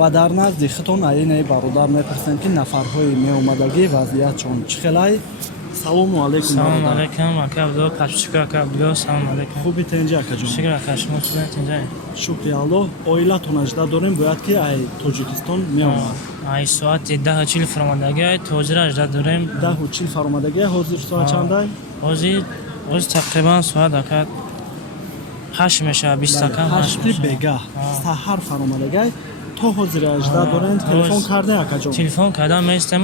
ва дар назди хитон аинаи бародар мепурсем ки нафарҳои меомадагӣ вазъиятшон чӣ хелай. Салому алейкум. Салому алейкум ака Абдулло, паччука ака Абдулло, салому алейкум. Хуби тенҷи акаҷон? Шукр ака, шумо чизан тенҷаи? Шукри Аллоҳ. Оилатон ажда дорем, бояд ки ай Тоҷикистон меомад. Ай соати 10:40 фаромадагӣ ай тоҷир ажда дорем. 10:40 фаромадагӣ. Ҳозир соат чандай? Ҳозир тақрибан соат ака 8 мешавад, 20 ака 8 бегаҳ. Саҳар фаромадагӣ. То ҳозир ажда дорем. Телефон карде акаҷон? Телефон кардам меистем,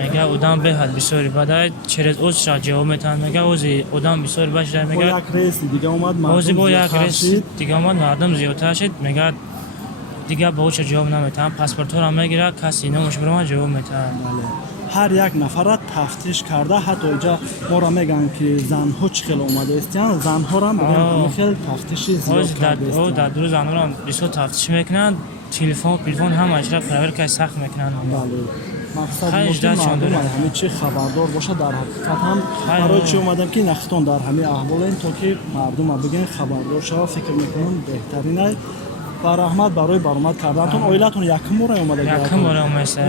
мега одам беҳад бисёри бадай через озша ҷавоб метавад, мега ози одам бисёри башида, Бо мега як рейси дига омад, ози бо як зиёдтар рейс шид. дига омад, мардум зиёдтар шид, мега дига ба оча ҷавоб наметавад, паспортҳоро мегирад, каси номаш биромад ҷавоб метавад. Бале. Ҳар як нафара тафтиш карда, ҳатто инҷа моро меган ки занҳо чӣ хел омадаистиян, занҳорам бигем ҳамин хел тафтиши зиёд кардаистиян. дар ду занҳорам бисёр тафтиш мекунанд, телефон ҳамаашра проверкаи сахт мекунанд. Бале. Мақсад Хай бошад ждат мардум шонда. ҳамин чӣ хабардор бошад. Дар ҳақиқат ҳам Хай, барои хай. чӣ омадам ки нахитон дар ҳамин аҳволем, то ки мардума бигем хабардор шава, фикр мекунам беҳтаринай. Ва раҳмат барои баромад карданатон. Оилатон якум бора омадагӣ? Якум бора омадаиста.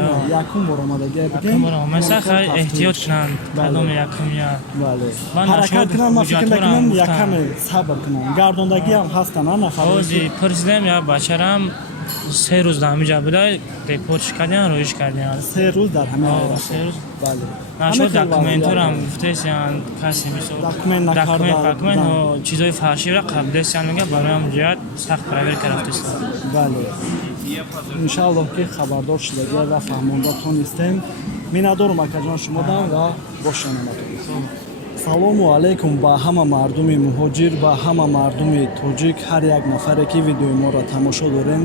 Якум бора омадагӣ бигем. Якум бора омаиста, хай эҳтиёт кунанд. Бале. Кадоми якум я. Бале. Ман Ҳаракат нашуд кунам, ман фикр ҳуҷҷатҳорам мекунам гуфтам. якаме сабр кунам. Гардондагӣ ҳам ҳастанд, а нафар. Ози пурсидем я бачарам 3 рӯз дар ҳамиҷа будай, репортш кардем, рӯиш кардем. 3 рӯз дар ҳамин аёрат. 3 рӯз. Бале. Нашуд Ҳамин хел документҳорам вазъият. гуфтесиян, каси мисол Документ накарда. документ чизои фарширо қабдесиян, мега бароям ҷиҳат сахт проверка рафтеста. Бале. Иншаллоҳ ки хабардор шудагӣ ва фаҳмонда тонистем. Миннатдорум акаҷон шумодан ва бошанаматон. Салому алейкум ба ҳама мардуми муҳоҷир, ба ҳама мардуми тоҷик, ҳар як нафаре ки видеои моро тамошо дорем.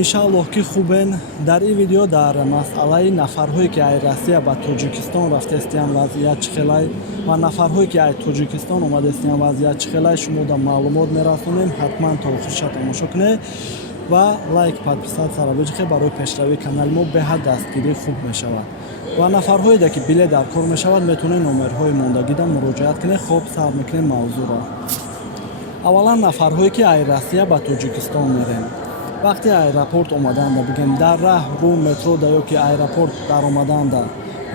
Иншаллоҳ ки хубен. Дар ин видео дар масъалаи нафарҳое ки ай Россия ба Тоҷикистон рафтаистиян вазъият чӣ хелай ва нафарҳое ки ай Тоҷикистон омадаистиян вазъият чӣ хелай шумода маълумот мерасонем. Ҳатман то охирша тамошо кунед ва лайк, подписат сара биҷихе барои пешравии канали мо беҳад дастгирӣ хуб мешавад. ва нафарҳое ки билет дар кор мешавад метавонед номерҳои мондагида муроҷиат кунед. Хоб сар мекунем мавзӯъро. аввалан нафарҳое ки ай Россия ба Тоҷикистон мерем. вақти аэропорт омаданда бигем дар раҳ рӯ метрода ёки аэропорт даромаданда,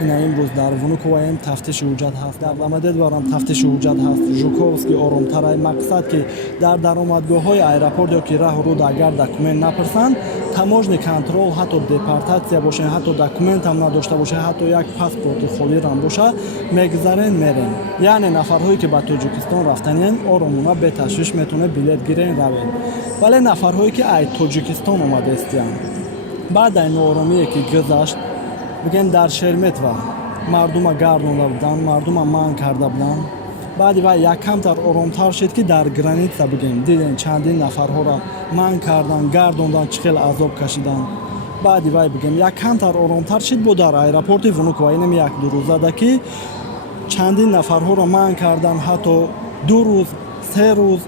ина имрӯз дар Внуковаем тафтиши ҳуҷҷат ҳаст, дар Домодедоварам тафтиши ҳуҷҷат ҳаст, Жуковский оромтарай. мақсад ки дар даромадгоҳҳои аэропорт ёки раҳу рӯд агар документ напурсанд, таможни контрол, ҳатто депортатсия бошед, ҳатто документам надошта бошед, ҳатто як паспорти холирам бошад, мегзарен мерен. яъне нафарҳое ки ба Тоҷикистон рафтаниян оромона беташвиш метавонед билет гирен равед. вале нафарҳое ки ай Тоҷикистон омадаистиянд, баъд ай нооромие ки гузашт, бигем дар Шереметова мардума гардонда буданд, мардума манъ карда буданд. баъди вай якамтар оромтар шид ки дар граница бигем дидем чандин нафарҳоро манъ кардан, гардондан, чӣ хел азоб кашидан. баъди вай бигем якамтар оромтар шид бо дар аэропорти Внуково инам як ду рӯзада ки чандин нафарҳоро манъ кардан, ҳатто 2 рӯз 3 рӯз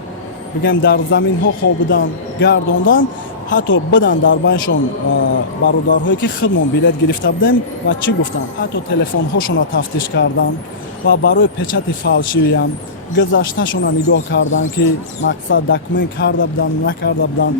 бигем дар заминҳо хобидан, гардондан, ҳатто бидан дар байншон бародарҳое ки худмон билет гирифта будем ва чӣ гуфтанд, ҳатто телефонҳошона тафтиш кардан ва барои печати фалшивиам гузашташона нигоҳ кардан ки мақсад документ карда буданд, накарда буданд.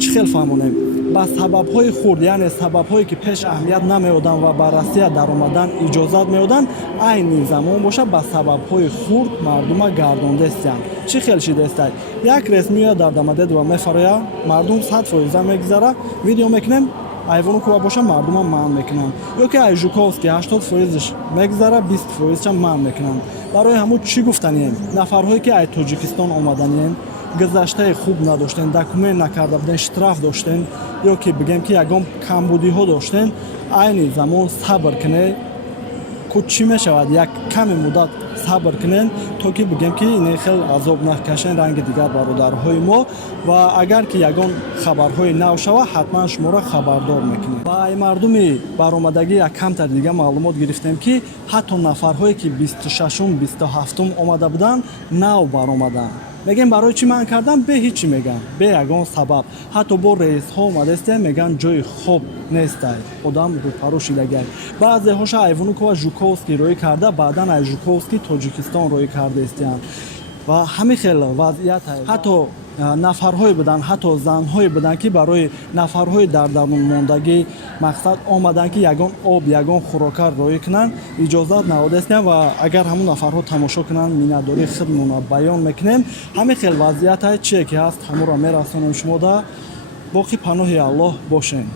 чӣ хел фаҳмонем? ба сабабҳои хурд, яъне сабабҳое ки пеш аҳамият намеоданд ва ба Россия даромадан иҷозат меоданд, айни замон боша ба сабабҳои хурд мардума гардондестиянд. чӣ хел шидестай? як рейс меояд дар Домодедово мефароя, мардум 100% мегзара, видео мекунем, ай Внуково боша мардума манъ мекунанд. ёки ай Жуковский 80% мегзара, 20% манъ мекунанд. барои ҳамун чӣ гуфтанием? нафарҳое ки ай Тоҷикистон омаданием, гузаштаи хуб надоштен, документ накарда буден, штраф доштен, ёки бигем ки ягон камбудиҳо доштен, айни замон сабр кунед. ку чӣ мешавад? як каме муддат сабр кунен, то ки бигем ки ин хел азоб накашен ранги дигар бародарҳои мо. ва агар ки ягон хабарҳои нав шава, ҳатман шуморо хабардор мекунем. ва ай мардуми баромадагӣ як камтар дига маълумот гирифтем ки ҳатто нафарҳое ки 26-ум 27-ум омада буданд, нав баромаданд. мегем барои чӣ манъ кардан? бе ҳичӣ меган, бе ягон сабаб. ҳатто бо рейсҳо омадаистиянд, меган ҷои хоб нестай, одам рӯпарӯ шидагай. баъзеҳоша ай Внуково Жуковский рӯй карда, баъдан ай Жуковский Тоҷикистон рӯй кардаистиянд. ва ҳамин хел вазъият ҳатто нафарҳое буданд, ҳатто занҳое буданд, ки барои нафарҳои дар дарун мондагӣ мақсад омаданд, ки ягон об, ягон хӯрока роӣ кунанд, иҷозат надодастем ва агар ҳамун нафарҳо тамошо кунанд, миннатдории худмонро баён мекунем. Ҳамин хел вазъият чие ки ҳаст, ҳамонро мерасонем шумо да. боқи паноҳи Аллоҳ бошем.